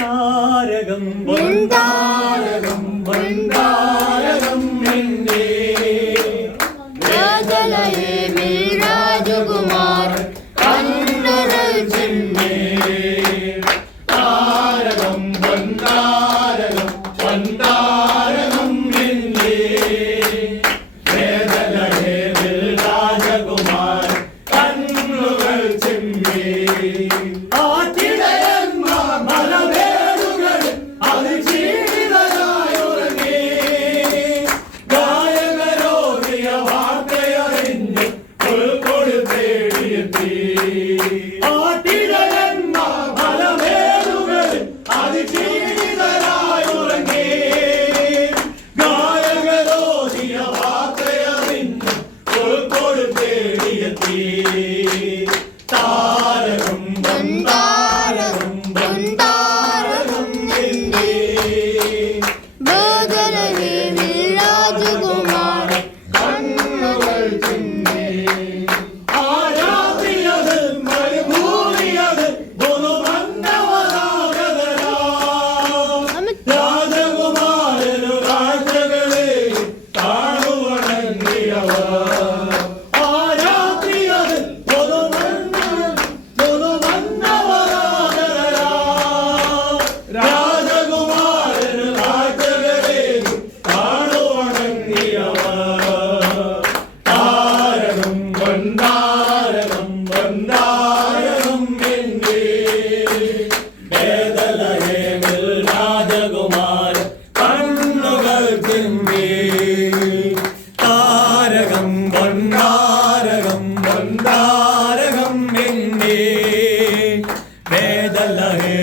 താരകം താരകം താരകം എന്നെ രാജകുമാർ കണ്ണുകൾ ചിന്നേ. Amen. താരകം ഭണ്ഡാരകം ഭണ്ഡാരകം എന്നെ. വേദലഹേ